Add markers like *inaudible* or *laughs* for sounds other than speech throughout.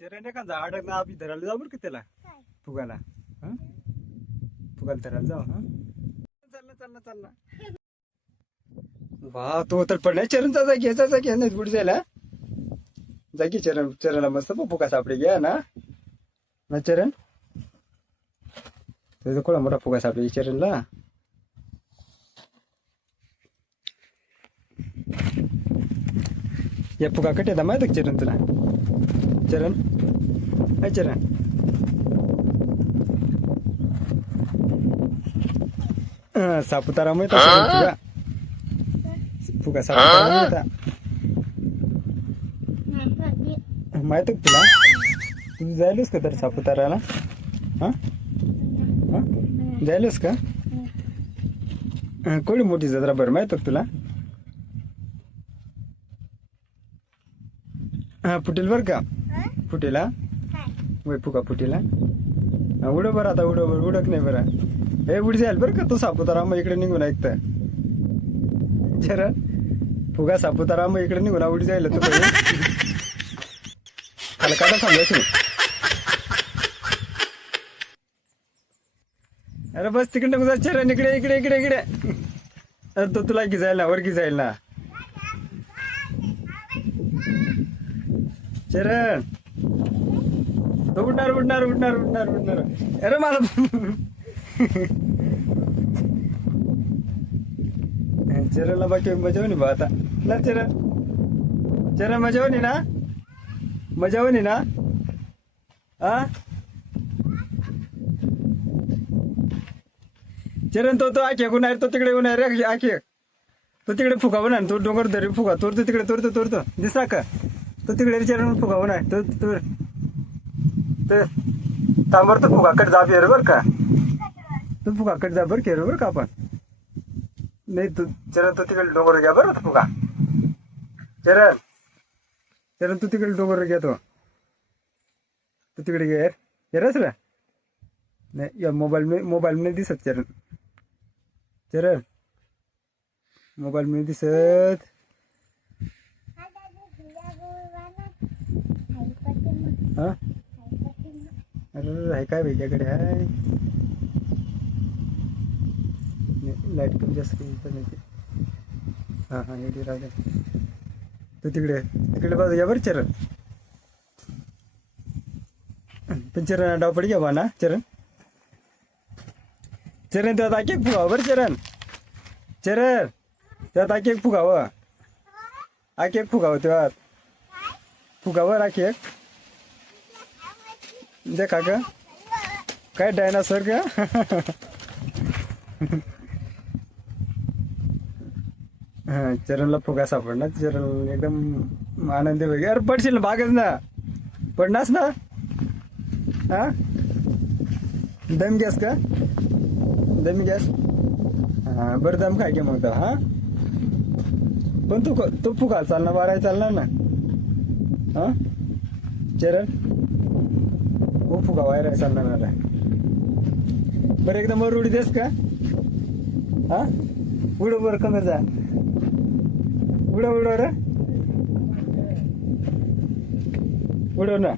चरण एका झाड ना आपली धरायला जाऊ बरं का त्याला काय फुगाला हं? फुगाला धरायला जाऊ हा चालला चालला चालला वा तो तर पडलाय चरणचा जागी याचा जागी नाही पुढे जायला जागी चरण चरणला मस्त फुका सापडे घ्या ना ना चरण तुझा कोणा मोठा फुगा सापडे चरणला या फुगा कट येतात माहिती का चरण तुला चरण. काय चरण. सापुतारा माहीत असेल फुगा सापुतारा माहीत आहे? माहीत का तुला? तू जायलोस का तर सापुताराला? हा? हा? का? कोणी मोठी जत्रा बरं माहीत आहे का तुला? हा पुटेल बरं का? फुटेला? वय फुगा फुटेला. उडो बरं आता उडो बरं उडक नाही बरं. हे उडी जाईल बरं का तो सापुतारा? मग इकडे निघून ऐकतं जरा फुगा सापुतारा मग इकडे निघून उडी जाईल तू पहिले. त्याला काढा अरे बस तिकडे चेहरा इकडे इकडे इकडे इकडे. अरे तो तुला गिजायला ना वर जाईल ना चरण. तो उडणार उडणार उडणार उडणार उडणार. अरे मला चरणला बाकी मजा होणी बा आता. ना चरण. चरण मजा होणी ना? मजा होणी ना? हा चरण तो तो आखे उन्हाळ तो तिकडे उन्हाळ रे आखे तो तिकडे फुगा बना तो डोंगर धरी फुगा तोरतो तिकडे तोरतो तोरतो दिसा का? तू तिकडे विचारून चरण हो नाही तू तू ते तांबर तर फुगाकडे जा फेर बर का? तू फुगाकडे जा बरं खेळ बरं का आपण? नाही तू चरण तू तिकडे डोंगर घ्या बरं फुगा. चरण. चरण तू तिकडे डोंगर घ्या तो. तू तिकडे घे. येरच रे नाही या मोबाईल में मोबाईल नाही दिसत चरण. चरण. मोबाईल मध्ये दिसत. हा? अरे आहे काय वेगळ्याकडे आहे लाइट कमी जास्त पण येते हां हां एवढी राहते तू तिकडे तिकडे बाजू या बरं चरण. पण चरण डाव पडी घ्या ना चरण. चरण त्यात आके फुगावं बरं चरण. चरण त्यात आके फुगावं. आके फुगावं त्यात. फुगावं आके देखा का काय डायनासोर का? हां चरणला फुगा सापडणार. चरण एकदम आनंदी वगैरे अरे पडशील ना भागच ना. पडणास ना? हा? दम गॅस का? दम गॅस हा बरं दम काय मग तर हा? पण तू तू फुगा चालणार बाराय चालणार ना? हा? चरण? हो फुगा वायर आहे चालणार बरं एकदम वर उडी देस का? हा? उडव बरं कमी जा. उडव उडव रे. उडव ना.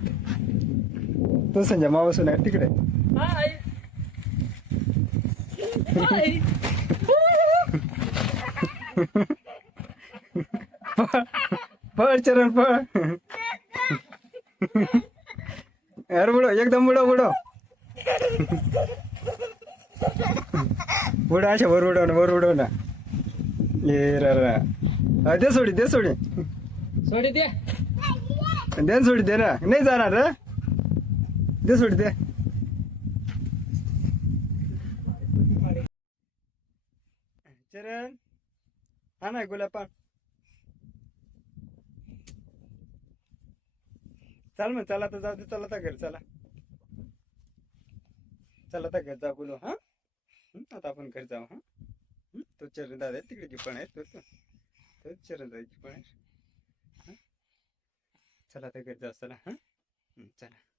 तो संजय मावसून आहे तिकडे. पळ चरण पळ. *laughs* एकदम बुडो बुडो बुडो अशा वर उडव ना वर उडव ना. ये रा दे सोडी दे सोडी. सोडी दे. दे सोडी दे ना. नाही जाणार रे दे सोडी दे. चरण हा ना गुलाबा. चाल मग चला तर जाऊ दे चला तर घरी चला. चला तर घर जाऊ बोलू हा? आता आपण घर जाऊ हा? तो चरण दादा आहे, तिकडे पण आहे तो तो चरण दादाची पण आहे. चला तर घर जाऊ चला हा चला.